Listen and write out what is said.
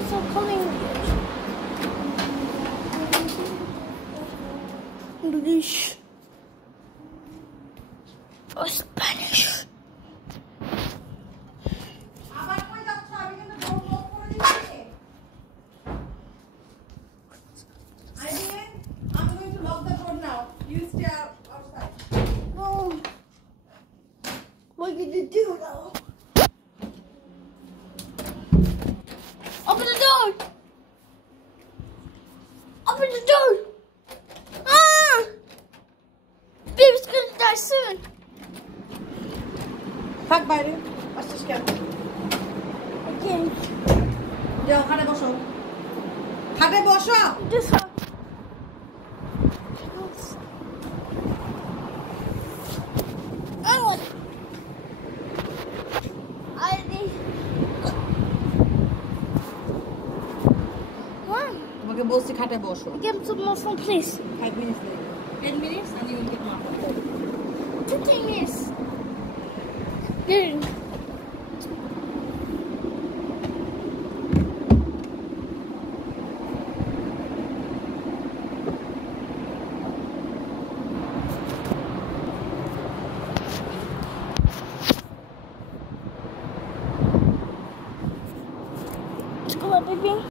also calling English or Spanish. I'm going to lock the door now. You stay outside. No. What are you going to do now? Open the door! Open the door! Ah! Baby's gonna die soon. থাক বাইরে আসছিস কেন Again. যাও খাটে বসো This one. Oh! I need. One. তোমাকে বলছি খাটে বসো Give me some more phone, please. 5 minutes later 10 minutes and you will get more 15 minutes. Good. Let's go, baby.